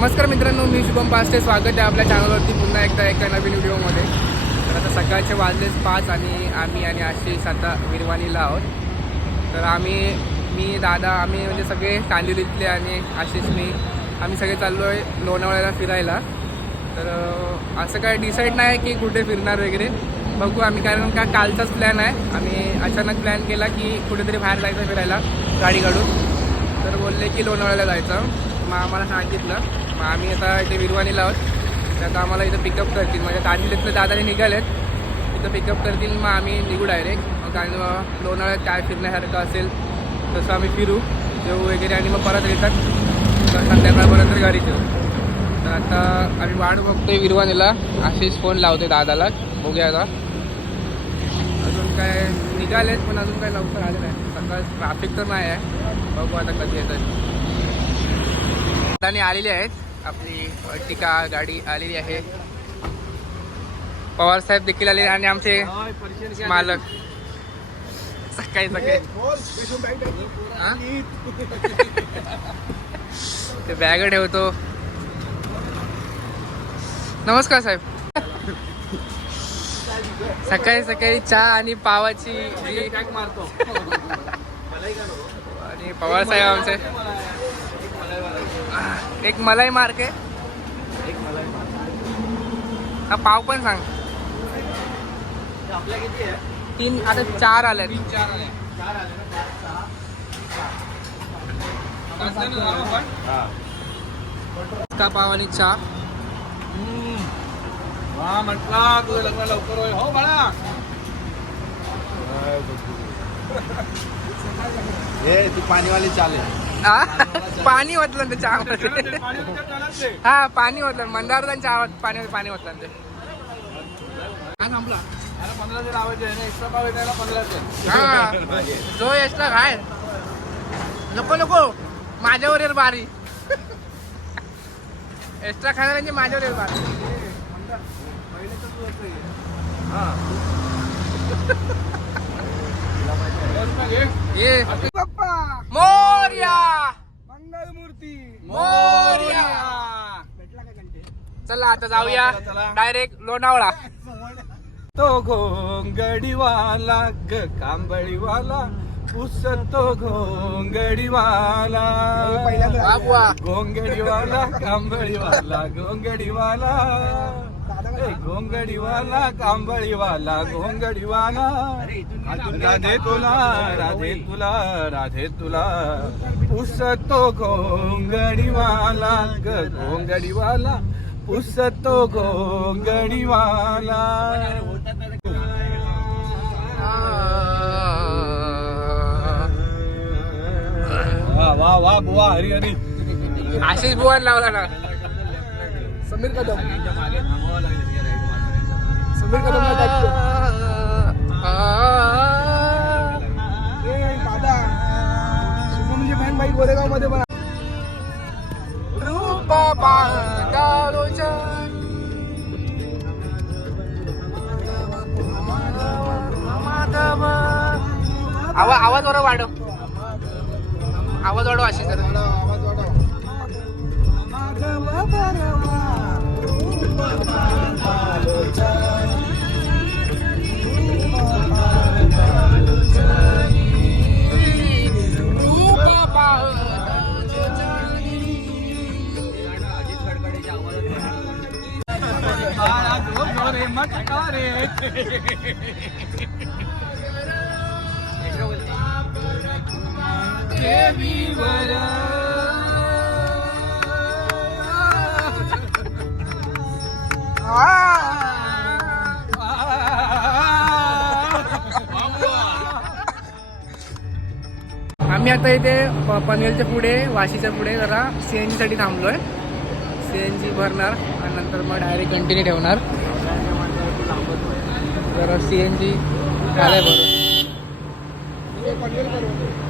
नमस्कार मित्रांनो मी शुभम पास्टे. स्वागत आहे आपल्या चॅनलवरती पुन्हा एकदा एका नवीन व्हिडिओमध्ये. तर आता सकाळचे वाजलेच पाच आणि आम्ही आणि आशिष आता विरवानीला आहोत. तर आम्ही मी दादा आम्ही म्हणजे सगळे कांदिवलीतले आणि आशिष मी आम्ही सगळे चाललो आहे लोणावळ्याला फिरायला. तर असं काय डिसाईड नाही की कुठे फिरणार वगैरे. बघू आम्ही कारण का कालचाच प्लॅन आहे. आम्ही अचानक प्लॅन केला की कुठेतरी बाहेर जायचं फिरायला गाडी काढून. तर बोलले की लोणावळ्याला जायचं. मग आम्हाला सांगितलं मग आम्ही आता इथे विरवानी आहोत. तर आता आम्हाला इथं पिकअप करतील. म्हणजे कांदिवलीतले दादाने निघालेत. इथं पिकअप करतील मग आम्ही निघू डायरेक्ट मग कारण मग लोणावळ्यात काय फिरण्यासारखं असेल तसं आम्ही फिरू. जेऊ वगैरे आणि मग परत येतात. तर संध्याकाळपर्यंत गाडी येऊ. तर आता आम्ही वाट बघतोय विरवानीला असेच फोन लावतोय दादाला. बघूया आता. अजून काय निघालेत पण अजून काय लवकर आले नाही सकाळ ट्रॅफिक तर नाही आहे. बघू आता कधी येतात आणि आलेले आहेत. आपली टिका गाडी आलेली आहे. पवार साहेब देखील आले आणि आमचे मालक. सकाळी सकाळी? ते बॅग ठेवतो. नमस्कार साहेब. सकाळी सकाळी चहा आणि पावाची जी आणि पवार साहेब आमचे एक मलाई मार्क आहे. हा पाव पण सांग. आपल्या किती आहे? तीन आता चार आले तीन चार आले. चार आले ना का पाव आणि चहा? हा म्हटला तुझं लग्न लवकर होईल. हो बाळा. हे ती पाणीवाली चालेल? पाणी ओतलं ते चहा हा पाणी ओतलं. मंदारदान चहा पाणी पाणी ओतलं ते. हा एक्स्ट्रा हा. जो यशला काय नको नको. माझ्यावर येईल बारी. एक्स्ट्रा खाणाऱ्यांची माझ्यावर येईल बारी. ये. चला आता जाऊया. डायरेक्ट लोणावळा. तो घोंगडीवाला ग कांबळीवाला पुसतो घोंगडीवाला. घोंगडीवाला कांबळीवाला घोंगडीवाला. घोंगडीवाला कांबळीवाला घोंगडीवाला. राधे तुला राधे तुला राधे तुला. पुसतो घोंगडीवाला ग घोंगडीवाला. पुसतो घोंगडीवाला वा वा वा बुवा हरी हरी आशिष बुवान लावला ना समीर कदम समीर कदम शुभमची बहीण बाई गोरेगावमध्ये पण रूप आवाज आवाज बरं वाढव. आवाज वाढव आशिष जरा. आवाज वाढव. रूप देवीवर. आम्ही आता इथे प- पनवेलच्या पुढे वाशीच्या पुढे जरा सी एन जीसाठी थांबलो आहे सी एन जी भरणार आणि नंतर मग डायरेक्ट कंटिन्यू ठेवणार. जरा सी एन जी झालंय आहे लेकरू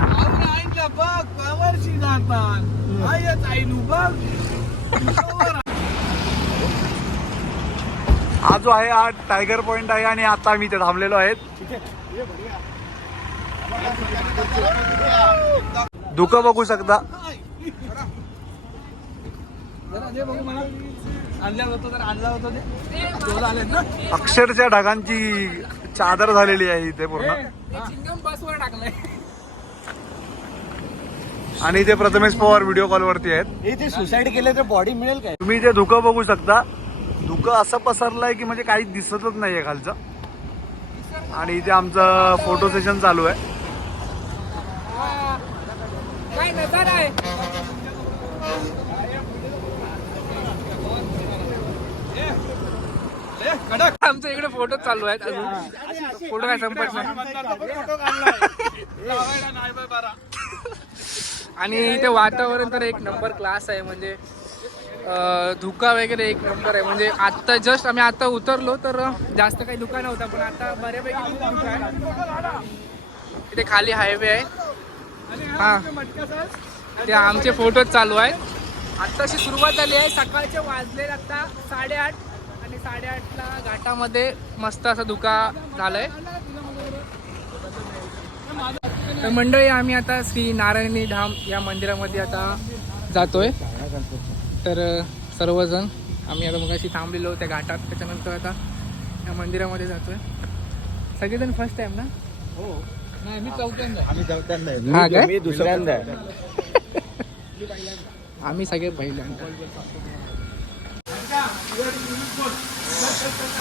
आईला बघ कवरशी जातात? आयच आईनू बघ हा जो आहे हा टायगर पॉइंट आहे आणि आता आम्ही इथे थांबलेलो आहेत. धुकं बघू शकता. अक्षरशः ढगांची चादर झालेली आहे इथे पूर्ण. चिंगम बसवर टाकलंय. आणि इथे प्रथमेश पवार व्हिडिओ कॉलवरती आहेत. हे ते सुसाईड केलं तर बॉडी मिळेल काय? तुम्ही इथे धुकं बघू शकता धुकं असं पसरलंय की म्हणजे काही दिसतच नाहीये खालचं. आणि इथे आमचं फोटो सेशन चालू आहे. हा. काय नजारा आहे? आमच्या इकडे फोटो चालू आहेत अजून. फोटो काय संपत नाही. आणि इथे वातावरण तर एक नंबर क्लास आहे म्हणजे धुका वगैरे एक नंबर आहे. म्हणजे आत्ता जस्ट आम्ही आता उतरलो तर जास्त काही धुका नव्हता पण आता बऱ्यापैकी इथे खाली हायवे आहे. हा. ते आमचे फोटोच चालू आहेत. आत्ताशी सुरुवात झाली आहे. सकाळचे वाजले आता साडेआठ आणि साडेआठला घाटामध्ये मस्त असा धुका झालाय. तर मंडळी आम्ही आता श्री नारायणी धाम या मंदिरामध्ये आता जातोय. तर सर्वजण आम्ही आता मग थांबलेलो त्या घाटात त्याच्यानंतर आता या मंदिरामध्ये जातोय. सगळेजण फर्स्ट टाइम ना? नाही मी चौथ्यांदा आम्ही चौथ्यांदा हा काय? मी दुसऱ्यांदा आम्ही सगळे पहिल्यांदा.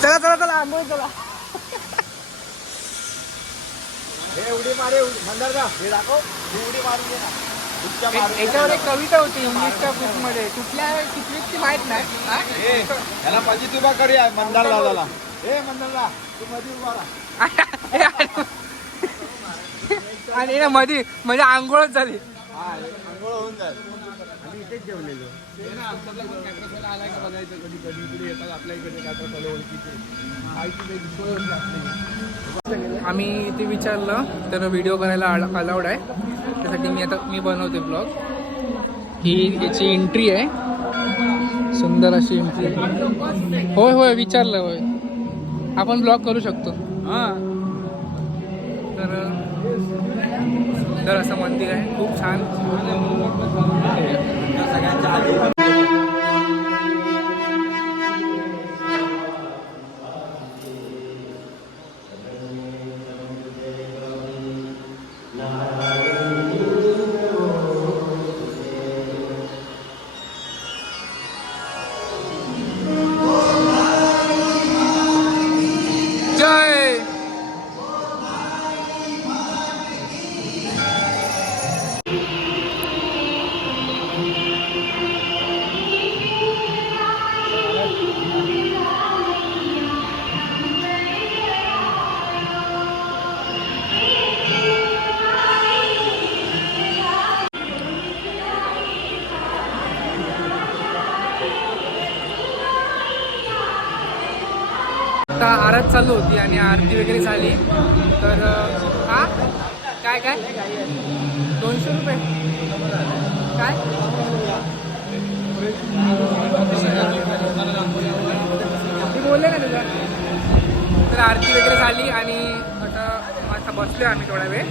चला चला चला आंघोळ चला हे उडी मारे मंदार का हे दाखव. हे उडी मारून दे ना. मारून. याच्यावर एक कविता होती इंग्लिशच्या बुकमध्ये कुठल्या कितवीची माहीत नाही? हा? याला पाहिजे उभा करूया मंदार दादाला. हे मंदारला तू मध्ये उभा राहा. आणि ना मध्ये म्हणजे आंघोळच झाली. हा अंघोळ होऊन जाईल. आम्ही इथेच जेवलेलो. आम्ही इथे विचारलं तर व्हिडिओ करायला अलाउड आहे. त्यासाठी मी आता मी बनवते ब्लॉग ही याची एंट्री आहे. सुंदर अशी एंट्री होय होय विचारलं होय. आपण ब्लॉग करू शकतो. तर तर असं मंदिर आहे. खूप छान. सगळ्यांच्या आधी. आरत चालू होती आणि आरती वगैरे झाली. तर हा? काय काय? दोनशे रुपये. काय? बोलले ना तुझ्या. तर आरती वगैरे झाली आणि आता आता बसलो आम्ही थोडा वेळ.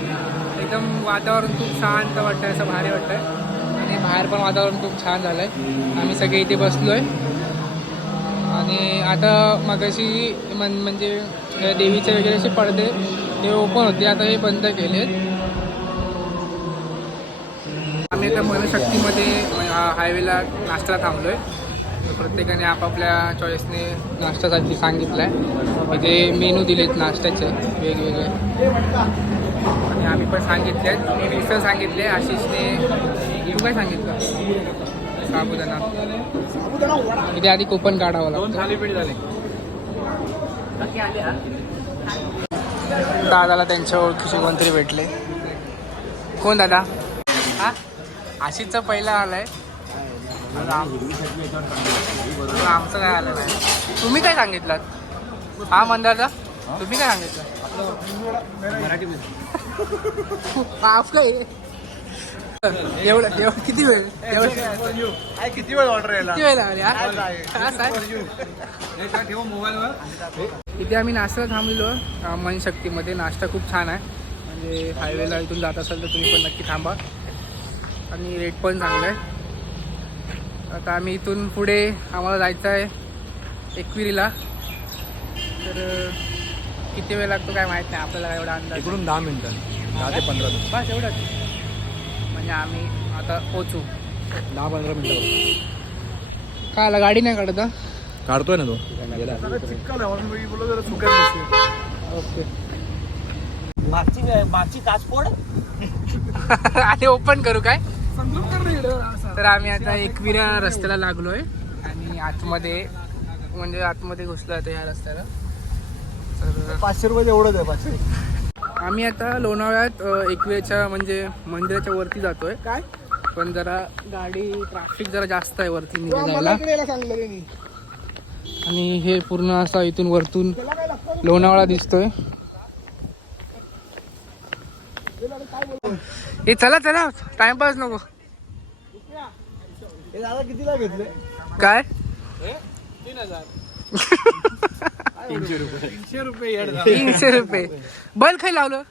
एकदम वातावरण खूप शांत वाटतंय असं भारी वाटतंय. आणि बाहेर पण वातावरण खूप छान झालंय. आम्ही सगळे इथे बसलोय. आणि आता मगाशी मन म्हणजे देवीचे वगैरे असे पडदे ते ओपन होते आता हे बंद केलेत. आम्ही आता मनशक्तीमध्ये हायवेला नाश्ता थांबलोय. आहे प्रत्येकाने आपापल्या चॉईसने नाश्त्यासाठी सांगितलं आहे म्हणजे मेनू दिलेत नाश्त्याचे वेगवेगळे. आणि आम्ही पण सांगितले आहेत मी मिसळ सांगितले आशिषने काय सांगितलं? साबुदाणा. इथे आधी कुपन काढावं लागतं. दादाला त्यांच्या ओळखीचे कोणतरी भेटले. कोण दादा? हा? आशिषचा पहिला आलाय. आमचं काय आलं नाही. तुम्ही काय सांगितलं हा मंदारचा तुम्ही काय सांगितलं? काय एवढं एवढं किती वेळ? एवढं किती वेळ ऑर्डर किती वेळ लागली? इथे आम्ही नाश्ता थांबलेलो अं, मनशक्तीमध्ये नाश्ता खूप छान आहे. म्हणजे हायवेला इथून जात असाल तर तुम्ही पण नक्की थांबा. आणि रेट पण चांगला आहे. आता आम्ही इथून पुढे आम्हाला जायचं आहे एकविरीला. तर किती वेळ लागतो काय माहीत नाही. आपल्याला एवढा अंदाज इकडून दहा मिनिटं. दहा ते पंधरा बस एवढंच. म्हणजे आम्ही आता पोचू दहा पंधरा मिनिटं काय आला? गाडी नाही काढत हा? काढतोय ना तो. ओके. मागची मागची काच फोड. आणि ओपन करू काय? तर आम्ही आता एकविरा रस्त्याला लागलोय आणि आतमध्ये म्हणजे आतमध्ये घुसलो आता ह्या रस्त्याला. तर पाचशे रुपये एवढंच आहे पाचशे. आम्ही आता लोणावळ्यात अ, एकविरेच्या म्हणजे मंदिराच्या वरती जातोय. काय? पण जरा गाडी ट्रॅफिक जरा जास्त आहे वरती निघायला. आणि हे पूर्ण असं इथून वरतून लोणावळा दिसतोय. हे चला चला. टाइमपास नको. हे कितीला घेतले? काय? तीनशे रुपये. तीनशे रुपये. बैल खाई लावलं.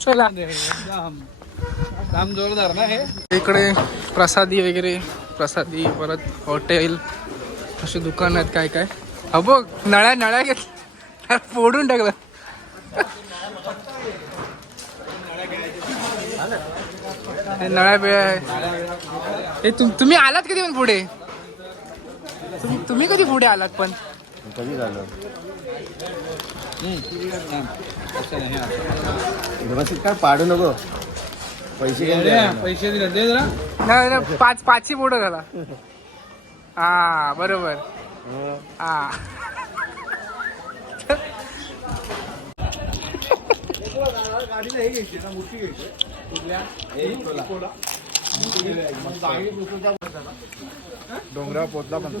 चला. एकदम जोरदार ना हे इकडे प्रसादी वगैरे प्रसादी परत हॉटेल अशी दुकान आहेत काय काय. हा बघ नळ्या नळ्या घेत फोडून टाकलं. हे नळ्या बिळ्या हे तुम तुम्ही आलात कधी पण पुढे? तुम्ही- तुम्ही कधी पुढे आलात पण? कधी झालं? व्यवस्थित काय? पाडू नको. पैसे घेऊन. पैसे दिले. दे जरा. नाही नाही, पाच पाचही पुढं झाला हा बरोबर. हा. डोंगरा पोतला पण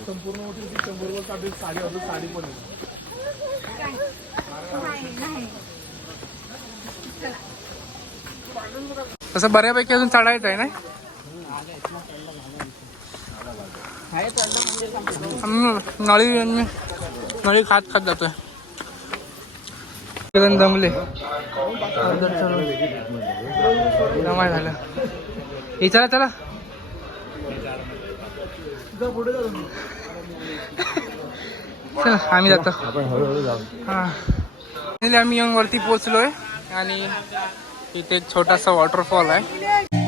तसं बऱ्यापैकी अजून चढायचं आहे ना? नळी नळी खात खात जातोय. दमले. जमाय झालं. हे चला चला. आम्ही जातो. हा. आम्ही यंग वरती पोहोचलोय आणि इथे एक छोटासा वॉटरफॉल आहे.